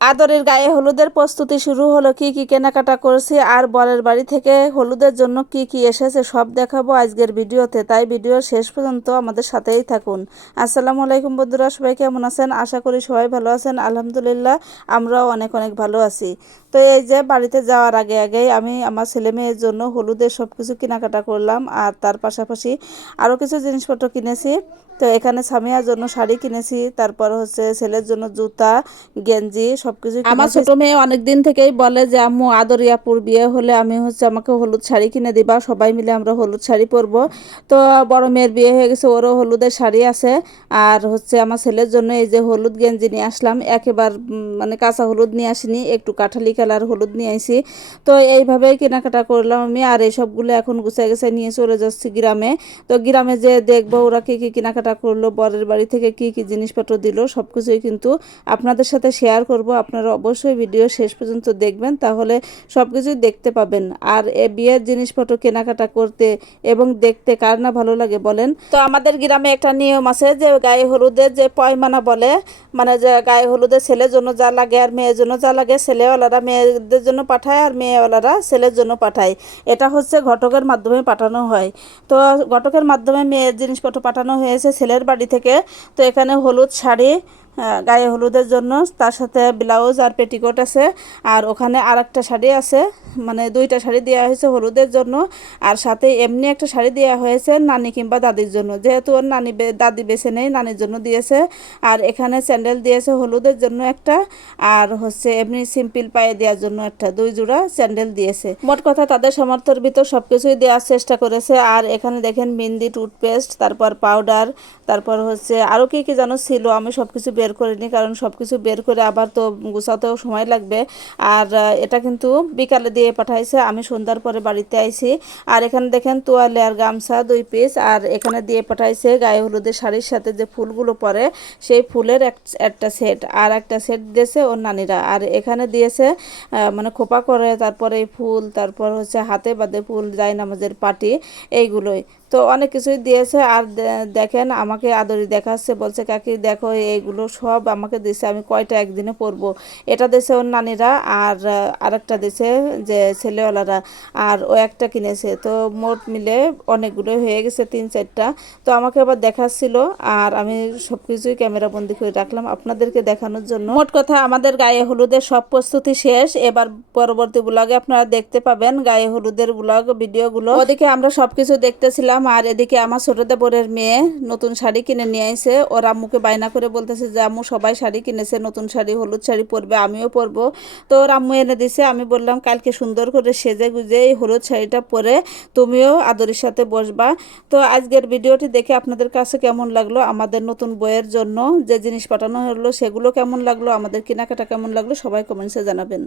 আদরের গায়ে হলুদের প্রস্তুতি শুরু হলো। কি কি কেনাকাটা করেছি আর বরের বাড়ি থেকে হলুদের জন্য কি কি এসেছে সব দেখাবো আজকের ভিডিওতে, তাই ভিডিওর শেষ পর্যন্ত আমাদের সাথেই থাকুন। আসসালামু আলাইকুম বন্ধুরা, সবাই কেমন আছেন? আশা করি সবাই ভালো আছেন। আলহামদুলিল্লাহ আমরাও অনেক অনেক ভালো আছি। তো এই যে বাড়িতে যাওয়ার আগে আগেই আমি আমার ছেলে মেয়ের জন্য হলুদের সব কিছু কেনাকাটা করলাম, আর তার পাশাপাশি আরও কিছু জিনিসপত্র কিনেছি। তো এখানে সামিয়ার জন্য শাড়ি কিনেছি, তারপর হচ্ছে ছেলের জন্য জুতা, গেঞ্জি সবকিছু কিনেছি। আমার ছোট মেয়ে অনেক দিন থেকেই বলে যে আম্মু আদরিয়াপুর বিয়ে হলে আমাকে হলুদ শাড়ি কিনে দিবা, সবাই মিলে আমরা হলুদ শাড়ি পরবো। তো বড় মেয়ের বিয়ে হয়ে গেছে, ওরও হলুদের শাড়ি আছে। আর হচ্ছে আমার ছেলের জন্য এই যে হলুদ গেঞ্জি নিয়ে আসলাম, একেবারে মানে কাঁচা হলুদ নিয়ে আসিনি, একটু কাঠালি কালার হলুদ নিয়ে আসি। তো এইভাবেই কেনাকাটা করলাম আমি, আর এইসবগুলো এখন গুছিয়ে গুছিয়ে নিয়ে চলে যাচ্ছি গ্রামে। তো গ্রামে যে দেখবো ওরা কী কী কেনাকাটা করলো, বরের বাড়ি থেকে কী কী জিনিসপত্র দিল, সব কিছুই কিন্তু আপনাদের সাথে শেয়ার করব। আপনারা অবশ্যই ভিডিও শেষ পর্যন্ত দেখবেন, তাহলে সব কিছুই দেখতে পাবেন। আর এ বিয়ের জিনিসপত্র কেনাকাটা করতে এবং দেখতে কার না ভালো লাগে বলেন? তো আমাদের গ্রামে একটা নিয়ম আছে যে গায়ে হলুদের যে পয়মানা বলে, মানে যে গায়ে হলুদের ছেলের জন্য যা লাগে আর মেয়ের জন্য যা লাগে, ছেলেওয়ালারা মেয়েদের জন্য পাঠায় আর মেয়েওয়ালারা ছেলের জন্য পাঠায়। এটা হচ্ছে ঘটকের মাধ্যমে পাঠানো হয়। তো ঘটকের মাধ্যমে মেয়ের জিনিসপত্র পাঠানো হয়েছে ছেলের বাড়ি থেকে। তো এখানে হলুদ শাড়ি গায়ে হলুদের জন্য, তার সাথে ব্লাউজ আর পেটিকোট আছে। আর ওখানে আর একটা শাড়ি আছে, মানে দুইটা শাড়ি দেওয়া হয়েছে হলুদের জন্য। আর সাথে এমনি একটা শাড়ি দেওয়া হয়েছে নানি কিংবা দাদির জন্য, যেহেতু ওর দাদি বেছে নেই, নানির জন্য দিয়েছে। আর এখানে স্যান্ডেল দিয়েছে হলুদের জন্য একটা, আর হচ্ছে এমনি সিম্পল পায়ে দেওয়ার জন্য একটা, 2 জোড়া স্যান্ডেল দিয়েছে। মোট কথা তাদের সামর্থ্যের ভিতর সব কিছুই দেওয়ার চেষ্টা করেছে। আর এখানে দেখেন মেহেন্দি, টুথপেস্ট, তারপর পাউডার, তারপর হচ্ছে আরও কী কী যেন ছিল, আমি সব কিছু বের করিনি, কারণ সব কিছু বের করে আবার তো গুছাতেও সময় লাগবে। আর এটা কিন্তু বিকালে দিয়ে পাঠাইছে, আমি সন্ধ্যার পরে বাড়িতে আইছি। আর এখানে দেখেন তোয়ালে আর গামছা 2 পিস, আর এখানে দিয়ে পাঠাইছে গায়ে হলুদের শাড়ির সাথে যে ফুলগুলো পরে সেই ফুলের একটা সেট, আর একটা সেট দিয়েছে ওর নানিরা। আর এখানে দিয়েছে মানে খোপা করে, তারপরে ফুল, তারপর হচ্ছে হাতে বাঁধে ফুল, জায়নামাজের পাটি, এইগুলোই। তো অনেক কিছুই দিয়েছে। আর দেখেন আমাকে আদরি দেখাচ্ছে, বলছে কাকি দেখো এইগুলো সব আমাকে দিছে, আমি কয়টা একদিনে পরবো। এটা দিছে ওর নানিরা, আর আরেকটা দিছে যে ছেলেওয়ালারা, আর ও একটা কিনেছে। তো মোট মিলে অনেকগুলো হয়ে গেছে, 3-4টা। তো আমাকে আবার দেখাচ্ছিল, আর আমি সব কিছুই ক্যামেরা বন্দি করে রাখলাম আপনাদেরকে দেখানোর জন্য। মোট কথা আমাদের গায়ে হলুদের সব প্রস্তুতি শেষ। এবার পরবর্তী ব্লগে আপনারা দেখতে পাবেন গায়ে হলুদের ব্লগ ভিডিওগুলো। ওদিকে আমরা সব কিছু দেখতেছিলাম, আর এদিকে আমার ছোট দেবরের মেয়ে নতুন শাড়ি কিনে নিয়ে আইছে। ওর আম্মুকে বায়না করে বলতেছে যে আম্মু সবাই শাড়ি কিনেছে, নতুন শাড়ি, হলুদ শাড়ি পরবে, আমিও পরবো। তো ওর আম্মু এনে দিছে। আমি বললাম কালকে সুন্দর করে সেজে গুজে এই হলুদ শাড়িটা পরে তুমিও আদরের সাথে বসবা। তো আজকের ভিডিওটি দেখে আপনাদের কাছে কেমন লাগলো, আমাদের নতুন বইয়ের জন্য যে জিনিস পাঠানো হলো সেগুলো কেমন লাগলো, আমাদের কেনাকাটা কেমন লাগলো, সবাই কমেন্টসে জানাবেন।